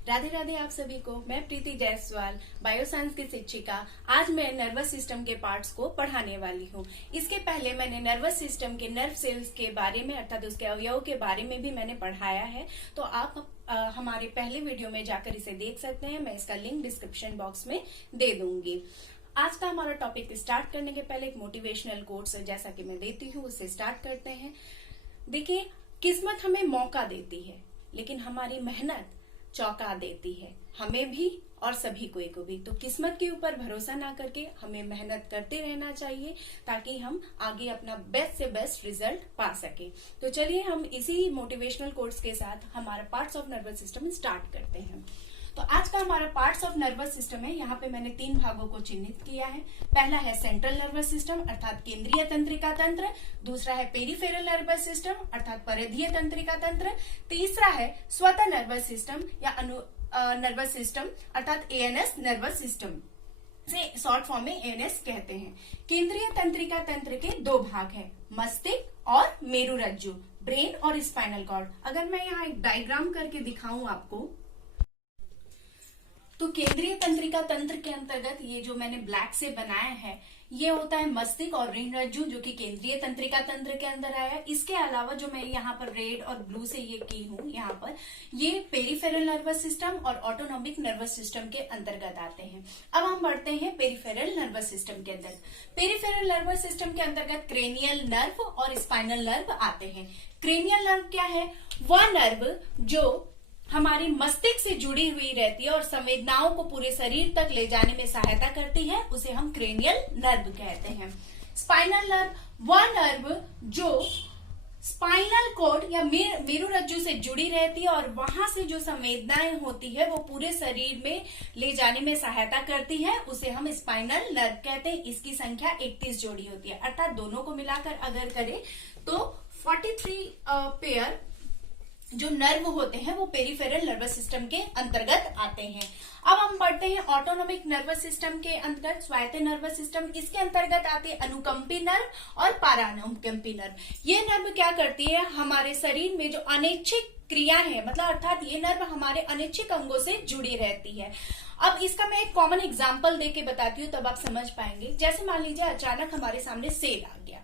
राधे राधे आप सभी को। मैं प्रीति जायसवाल, बायोसाइंस की शिक्षिका। आज मैं नर्वस सिस्टम के पार्ट्स को पढ़ाने वाली हूँ। इसके पहले मैंने नर्वस सिस्टम के नर्व सेल्स के बारे में अर्थात उसके अवयव के बारे में भी मैंने पढ़ाया है, तो आप हमारे पहले वीडियो में जाकर इसे देख सकते हैं। मैं इसका लिंक डिस्क्रिप्शन बॉक्स में दे दूंगी। आज का हमारा टॉपिक स्टार्ट करने के पहले एक मोटिवेशनल कोट्स जैसा कि मैं देती हूँ उससे स्टार्ट करते हैं। देखिए, किस्मत हमें मौका देती है लेकिन हमारी मेहनत चौंका देती है, हमें भी और सभी कोई को भी। तो किस्मत के ऊपर भरोसा ना करके हमें मेहनत करते रहना चाहिए ताकि हम आगे अपना बेस्ट से बेस्ट रिजल्ट पा सके। तो चलिए हम इसी मोटिवेशनल कोट्स के साथ हमारा parts of nervous system start करते हैं। तो आज का हमारा पार्ट्स ऑफ नर्वस सिस्टम है। यहाँ पे मैंने 3 भागों को चिन्हित किया है। पहला है सेंट्रल नर्वस सिस्टम अर्थात केंद्रीय तंत्रिका तंत्र, दूसरा है पेरिफेरल नर्वस सिस्टम अर्थात परिधीय तंत्रिका तंत्र, तीसरा है स्वतः नर्वस सिस्टम या नर्वस सिस्टम अर्थात एएनएस नर्वस सिस्टम से शॉर्ट फॉर्म में एएनएस कहते हैं। केंद्रीय तंत्रिका तंत्र के 2 भाग हैं, मस्तिष्क और मेरुरज्जु, ब्रेन और स्पाइनल कॉर्ड। अगर मैं यहाँ एक डायग्राम करके दिखाऊं आपको, तो केंद्रीय तंत्रिका तंत्र के अंतर्गत ये जो मैंने ब्लैक से बनाया है ये होता है मस्तिष्क और ऋणरज्जु, जो कि केंद्रीय तंत्रिका तंत्र के अंदर आया है। इसके अलावा जो मैं यहाँ पर रेड और ब्लू से ये की हूँ, यहाँ पर ये पेरिफेरल नर्वस सिस्टम और ऑटोनॉमिक नर्वस सिस्टम के अंतर्गत आते हैं। अब हम बढ़ते हैं पेरिफेरल नर्वस सिस्टम के अंदर। पेरिफेरल नर्वस सिस्टम के अंतर्गत क्रेनियल नर्व और स्पाइनल नर्व आते हैं। क्रेनियल नर्व क्या है? वह नर्व जो हमारी मस्तिष्क से जुड़ी हुई रहती है और संवेदनाओं को पूरे शरीर तक ले जाने में सहायता करती है, उसे हम क्रेनियल नर्व कहते हैं। स्पाइनल नर्व वह नर्व जो स्पाइनल कॉर्ड या मेरुरज्जु से जुड़ी रहती है और वहां से जो संवेदनाएं होती है वो पूरे शरीर में ले जाने में सहायता करती है, उसे हम स्पाइनल नर्व कहते हैं। इसकी संख्या 31 जोड़ी होती है, अर्थात दोनों को मिलाकर अगर करें तो 43 पेयर जो नर्व होते हैं वो पेरिफेरल नर्वस सिस्टम के अंतर्गत आते हैं। अब हम बढ़ते हैं ऑटोनॉमिक नर्वस सिस्टम के अंतर्गत, स्वायत्त नर्वस सिस्टम। इसके अंतर्गत आते हैं अनुकंपी नर्व और पारानुकंपी नर्व। ये नर्व क्या करती है? हमारे शरीर में जो अनैच्छिक क्रिया है, मतलब अर्थात ये नर्व हमारे अनैच्छिक अंगों से जुड़ी रहती है। अब इसका मैं एक कॉमन एग्जांपल देके बताती हूँ, तब आप समझ पाएंगे। जैसे मान लीजिए अचानक हमारे सामने शेर आ गया,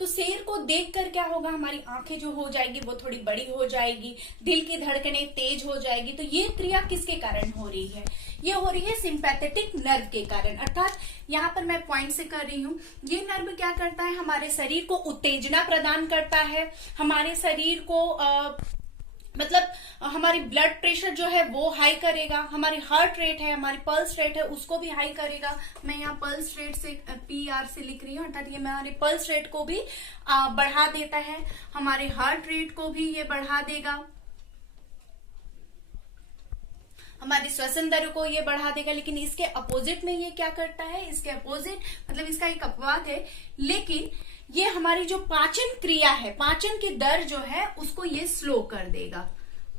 तो शेर को देखकर क्या होगा? हमारी आंखें जो हो जाएगी वो थोड़ी बड़ी हो जाएगी, दिल की धड़कनें तेज हो जाएगी। तो ये क्रिया किसके कारण हो रही है? ये हो रही है सिंपैथेटिक नर्व के कारण, अर्थात यहाँ पर मैं पॉइंट से कर रही हूँ। ये नर्व क्या करता है? हमारे शरीर को उत्तेजना प्रदान करता है, हमारे शरीर को मतलब हमारी ब्लड प्रेशर जो है वो हाई करेगा, हमारी हार्ट रेट है, हमारी पल्स रेट है उसको भी हाई करेगा। मैं यहाँ पल्स रेट से PR से लिख रही हूँ, अर्थात ये हमारे पल्स रेट को भी बढ़ा देता है, हमारे हार्ट रेट को भी ये बढ़ा देगा, हमारे श्वसन दर को ये बढ़ा देगा। लेकिन इसके अपोजिट में ये क्या करता है? इसके अपोजिट मतलब इसका एक अपवाद है, लेकिन ये हमारी जो पाचन क्रिया है, पाचन की दर जो है उसको ये स्लो कर देगा,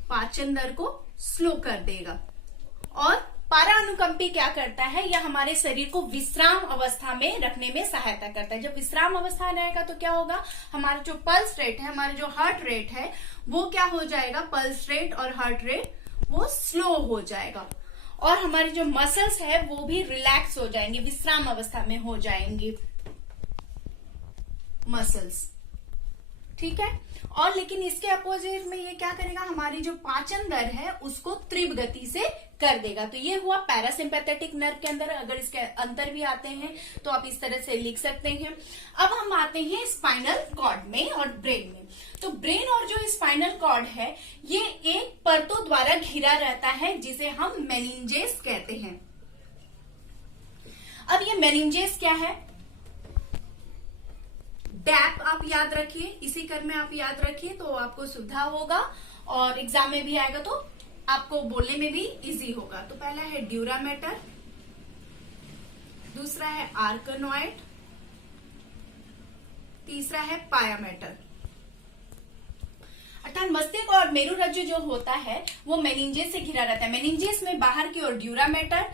पाचन दर को स्लो कर देगा। और पारानुकंपी क्या करता है? यह हमारे शरीर को विश्राम अवस्था में रखने में सहायता करता है। जब विश्राम अवस्था रहेगा तो क्या होगा? हमारा जो पल्स रेट है, हमारे जो हार्ट रेट है वो क्या हो जाएगा? पल्स रेट और हार्ट रेट वो स्लो हो जाएगा और हमारी जो मसल्स है वो भी रिलैक्स हो जाएंगे, विश्राम अवस्था में हो जाएंगी मसल्स, ठीक है। और लेकिन इसके अपोजिट में ये क्या करेगा? हमारी जो पाचन दर है उसको तीव्र गति से कर देगा। तो ये हुआ पैरासिम्पैथेटिक नर्व के अंदर। अगर इसके अंतर भी आते हैं तो आप इस तरह से लिख सकते हैं। अब हम आते हैं स्पाइनल कॉर्ड में और ब्रेन में। तो ब्रेन और जो स्पाइनल कॉर्ड है ये एक परतों द्वारा घिरा रहता है जिसे हम मेनिंजेस कहते हैं। अब ये मेनिंजेस क्या है? डैप आप याद रखिए, इसी क्रम में आप याद रखिए तो आपको सुविधा होगा और एग्जाम में भी आएगा तो आपको बोलने में भी इजी होगा। तो पहला है ड्यूरामेटर, दूसरा है आर्कनॉइड, तीसरा है पायामेटर। अर्थात मस्तिष्क और मेरुरज्जु जो होता है वो मेनिंजेस से घिरा रहता है। मेनिंजेस में बाहर की ओर ड्यूरामेटर,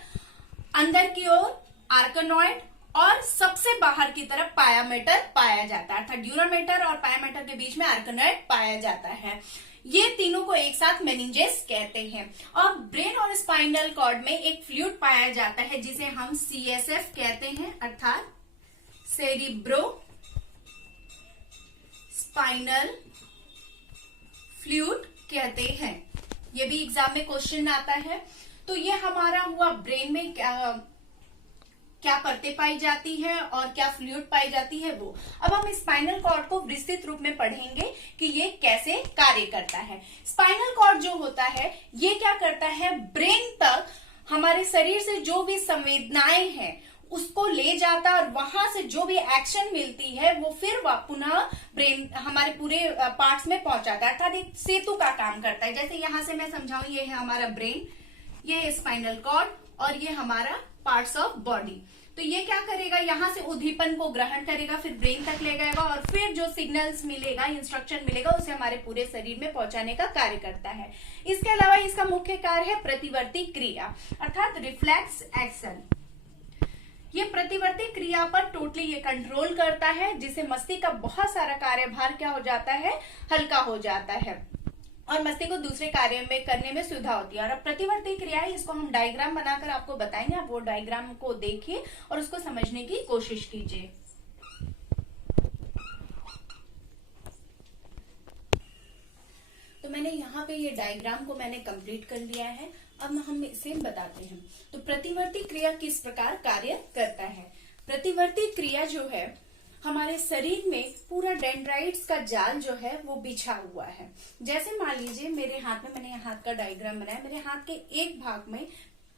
अंदर की ओर आर्कनॉइड और सबसे बाहर की तरफ पायामेटर पाया जाता है। अर्थात ड्यूरामेटर और पायामेटर के बीच में आर्कनॉइड पाया जाता है। ये तीनों को एक साथ मेनिंजेस कहते हैं। और ब्रेन और स्पाइनल कॉर्ड में एक फ्लूइड पाया जाता है जिसे हम CSF कहते हैं, अर्थात सेरिब्रो स्पाइनल फ्लूइड कहते हैं। ये भी एग्जाम में क्वेश्चन आता है। तो ये हमारा हुआ ब्रेन में क्या परतें पाई जाती है और क्या फ्लूइड पाई जाती है वो। अब हम स्पाइनल कॉर्ड को विस्तृत रूप में पढ़ेंगे कि ये कैसे कार्य करता है। स्पाइनल कॉर्ड जो होता है ये क्या करता है, ब्रेन तक हमारे शरीर से जो भी संवेदनाएं हैं उसको ले जाता है और वहां से जो भी एक्शन मिलती है वो फिर पुनः ब्रेन हमारे पूरे पार्ट्स में पहुंचाता है, अर्थात एक सेतु का काम करता है। जैसे यहां से मैं समझाऊं, ये है हमारा ब्रेन, ये है स्पाइनल कॉर्ड और ये हमारा पार्ट्स ऑफ बॉडी। तो ये क्या करेगा, यहाँ से उद्दीपन को ग्रहण करेगा, फिर ब्रेन तक ले जाएगा और फिर जो सिग्नल्स मिलेगा, इंस्ट्रक्शन मिलेगा, उसे हमारे पूरे शरीर में पहुंचाने का कार्य करता है। इसके अलावा इसका मुख्य कार्य है प्रतिवर्ती क्रिया, अर्थात रिफ्लेक्स एक्शन। ये प्रतिवर्ती क्रिया पर टोटली ये कंट्रोल करता है, जिससे मस्तिष्क का बहुत सारा कार्यभार क्या हो जाता है, हल्का हो जाता है और मस्तिष्क को दूसरे कार्य में करने में सुविधा होती है। और अब प्रतिवर्ती क्रिया है, इसको हम डायग्राम बनाकर आपको बताएंगे। आप वो डायग्राम को देखिए और उसको समझने की कोशिश कीजिए। तो मैंने यहाँ पे ये डायग्राम को मैंने कंप्लीट कर लिया है। अब हम इसे बताते हैं। तो प्रतिवर्ती क्रिया किस प्रकार कार्य करता है। प्रतिवर्ती क्रिया जो है, हमारे शरीर में पूरा डेंड्राइट्स का जाल जो है वो बिछा हुआ है। जैसे मान लीजिए मेरे हाथ में, मैंने हाथ का डायग्राम बनाया, मेरे हाथ के एक भाग में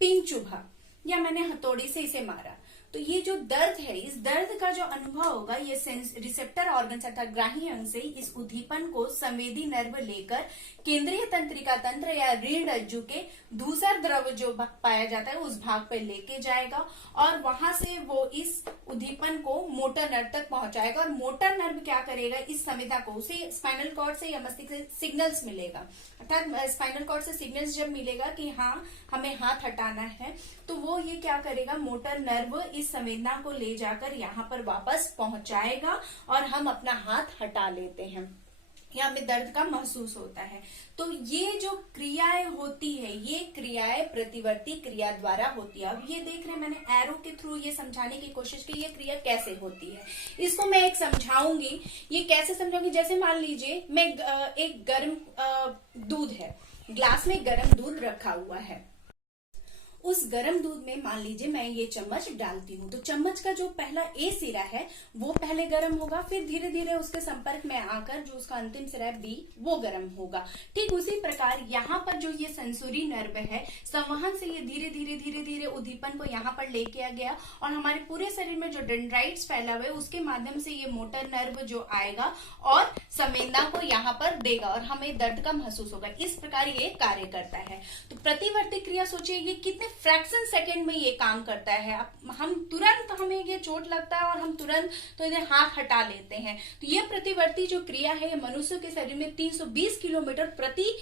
पिन चुभा या मैंने हथौड़ी से इसे मारा, तो ये जो दर्द है, इस दर्द का जो अनुभव होगा, ये रिसेप्टर ऑर्गन अर्थात ग्राही अंग से इस उद्दीपन को संवेदी नर्व लेकर केंद्रीय तंत्रिका तंत्र या रीढ़ रज्जु के धूसर द्रव जो पाया जाता है उस भाग पे लेके जाएगा और वहां से वो इस उद्दीपन को मोटर नर्व तक पहुंचाएगा। और मोटर नर्व क्या करेगा, इस संवेदना को, उसे स्पाइनल कॉर्ड से या मस्तिष्क से सिग्नल्स मिलेगा, अर्थात स्पाइनल कॉर्ड से सिग्नल्स जब मिलेगा कि हाँ हमें हाथ हटाना है, तो वो ये क्या करेगा, मोटर नर्व इस संवेदना को ले जाकर यहाँ पर वापस पहुंचाएगा और हम अपना हाथ हटा लेते हैं या हमें दर्द का महसूस होता है। तो ये जो क्रियाएं होती है, ये क्रियाएं प्रतिवर्ती क्रिया द्वारा होती है। अब ये देख रहे हैं, मैंने एरो के थ्रू ये समझाने की कोशिश की ये क्रिया कैसे होती है। इसको मैं एक समझाऊंगी। ये कैसे समझाऊंगी, जैसे मान लीजिए मैं एक गर्म दूध है, ग्लास में गर्म दूध रखा हुआ है, उस गर्म दूध में मान लीजिए मैं ये चम्मच डालती हूँ, तो चम्मच का जो पहला ए सिरा है वो पहले गर्म होगा, फिर धीरे धीरे उसके संपर्क में आकर जो उसका अंतिम सिरा है बी वो गर्म होगा। ठीक उसी प्रकार यहाँ पर जो ये सेंसोरी नर्व है, संवहन से ये धीरे धीरे धीरे धीरे उद्दीपन को यहाँ पर लेके आ गया और हमारे पूरे शरीर में जो डेंड्राइट्स फैला हुआ है उसके माध्यम से ये मोटर नर्व जो आएगा और संवेदना को यहाँ पर देगा और हमें दर्द का महसूस होगा। इस प्रकार ये कार्य करता है। तो प्रतिवर्ती क्रिया सोचिए ये कितने फ्रैक्शन सेकंड में ये काम करता है। हम तुरंत, हमें ये चोट लगता है और हम तुरंत तो इन्हें हाथ हटा लेते हैं। तो ये प्रतिवर्ती जो क्रिया है, ये मनुष्य के शरीर में 320 किलोमीटर प्रति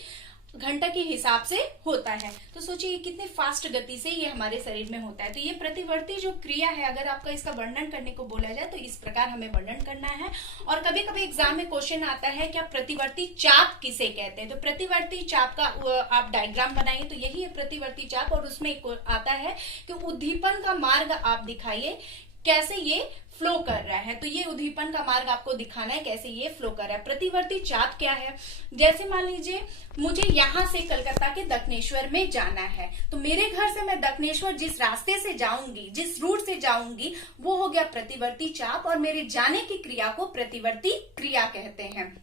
घंटा के हिसाब से होता है। तो सोचिए ये कितने फास्ट गति से ये हमारे शरीर में होता है। तो ये प्रतिवर्ती जो क्रिया है, अगर आपका इसका वर्णन करने को बोला जाए तो इस प्रकार हमें वर्णन करना है। और कभी कभी एग्जाम में क्वेश्चन आता है क्या प्रतिवर्ती चाप किसे कहते हैं। तो प्रतिवर्ती चाप का आप डायग्राम बनाइए, तो यही है प्रतिवर्ती चाप। और उसमें आता है कि उद्दीपन का मार्ग आप दिखाइए कैसे ये फ्लो कर रहा है। तो ये उद्दीपन का मार्ग आपको दिखाना है कैसे ये फ्लो कर रहा है। प्रतिवर्ती चाप क्या है, जैसे मान लीजिए मुझे यहाँ से कलकत्ता के दक्षिणेश्वर में जाना है, तो मेरे घर से मैं दक्षिणेश्वर जिस रास्ते से जाऊंगी, जिस रूट से जाऊंगी, वो हो गया प्रतिवर्ती चाप और मेरे जाने की क्रिया को प्रतिवर्ती क्रिया कहते हैं।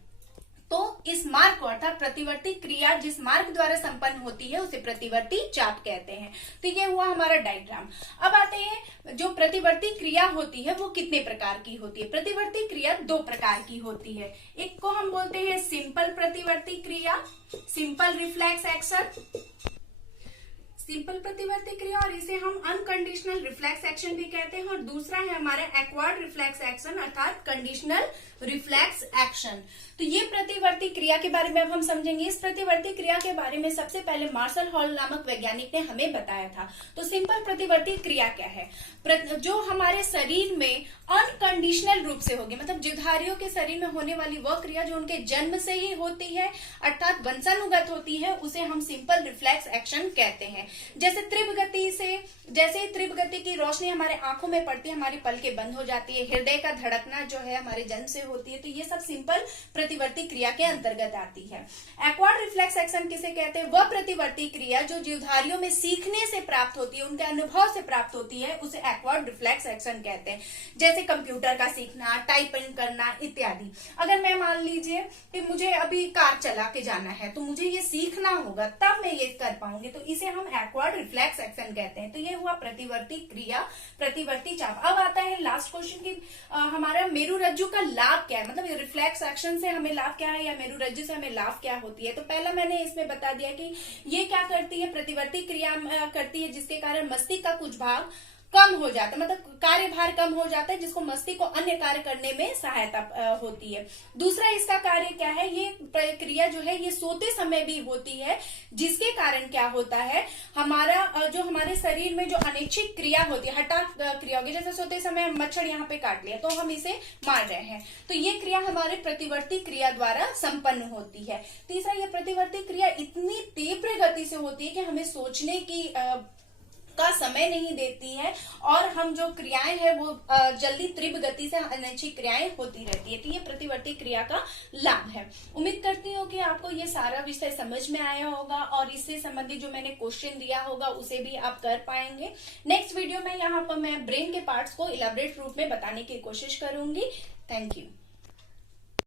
तो इस मार्ग को, अर्थात प्रतिवर्ती क्रिया जिस मार्ग द्वारा संपन्न होती है उसे प्रतिवर्ती चाप कहते हैं। तो ये हुआ हमारा डायग्राम। अब आते हैं जो प्रतिवर्ती क्रिया होती है वो कितने प्रकार की होती है। प्रतिवर्ती क्रिया दो प्रकार की होती है। एक को हम बोलते हैं सिंपल प्रतिवर्ती क्रिया, सिंपल रिफ्लेक्स एक्शन। सिंपल प्रतिवर्ती क्रिया, और इसे हम अनकंडीशनल रिफ्लेक्स एक्शन भी कहते हैं। और दूसरा है हमारा एक्वायर्ड रिफ्लेक्स एक्शन अर्थात कंडीशनल रिफ्लेक्स एक्शन। तो ये प्रतिवर्ती क्रिया के बारे में अब हम समझेंगे। इस प्रतिवर्ती क्रिया के बारे में सबसे पहले मार्शल हॉल नामक वैज्ञानिक ने हमें बताया था। तो सिंपल प्रतिवर्ती क्रिया क्या है? जो हमारे शरीर में अनकंडीशनल रूप से होगी, मतलब जीवधारियों के शरीर में होने वाली वह क्रिया जो उनके जन्म से ही होती है अर्थात वंशानुगत होती है, उसे हम सिंपल रिफ्लेक्स एक्शन कहते हैं। जैसे तीव्र गति से, जैसे ही तीव्र गति की रोशनी हमारे आंखों में पड़ती है, हमारी पलकें बंद हो जाती है, हृदय का धड़कना जो है हमारे जन्म से होती है। तो ये सब सिंपल प्रतिवर्ती क्रिया के अंतर्गत आती है। एक्वायर्ड रिफ्लेक्स एक्शन किसे कहते हैं? वह प्रतिवर्ती क्रिया जो जीवधारियों में सीखने से प्राप्त होती है, उनके अनुभव से प्राप्त होती है, उसे एक्वायर्ड रिफ्लेक्स एक्शन कहते हैं। जैसे कंप्यूटर का सीखना, टाइपिंग करना इत्यादि। अगर मैं मान लीजिए कि मुझे अभी कार चला के जाना है, तो मुझे ये सीखना होगा तब मैं ये कर पाऊंगी, तो इसे हम एक्वायर्ड रिफ्लेक्स एक्शन कहते हैं। तो ये हुआ प्रतिवर्ती क्रिया, प्रतिवर्ती चाप। अब आता है लास्ट क्वेश्चन की हमारा मेरुरज्जु का लाभ क्या है, मतलब रिफ्लेक्स एक्शन से हमें लाभ क्या है या मेरुरज्जु से हमें लाभ क्या होती है। तो पहला मैंने इसमें बता दिया कि ये क्या करती है, प्रतिवर्ती क्रिया करती है, जिसके कारण मस्तिष्क का कुछ भाग कम हो जाता है, मतलब कार्यभार कम हो जाता है, जिसको मस्तिष्क को अन्य कार्य करने में सहायता होती है। दूसरा इसका कार्य क्या है, ये प्रक्रिया जो है ये सोते समय भी होती है, जिसके कारण क्या होता है, हमारा जो हमारे शरीर में जो अनैच्छिक क्रिया होती है, हठात क्रिया होगी, जैसे सोते समय मच्छर यहाँ पे काट लिया तो हम इसे मार रहे हैं, तो ये क्रिया हमारे प्रतिवर्ती क्रिया द्वारा संपन्न होती है। तीसरा, ये प्रतिवर्ती क्रिया इतनी तीव्र गति से होती है कि हमें सोचने की का समय नहीं देती है, और हम जो क्रियाएं हैं वो जल्दी तीव्र गति से अनैच्छिक क्रियाएं होती रहती है। तो ये प्रतिवर्ती क्रिया का लाभ है। उम्मीद करती हूँ कि आपको ये सारा विषय समझ में आया होगा और इससे संबंधित जो मैंने क्वेश्चन दिया होगा उसे भी आप कर पाएंगे। नेक्स्ट वीडियो में यहाँ पर मैं ब्रेन के पार्ट्स को इलाबरेट रूप में बताने की कोशिश करूंगी। Thank you.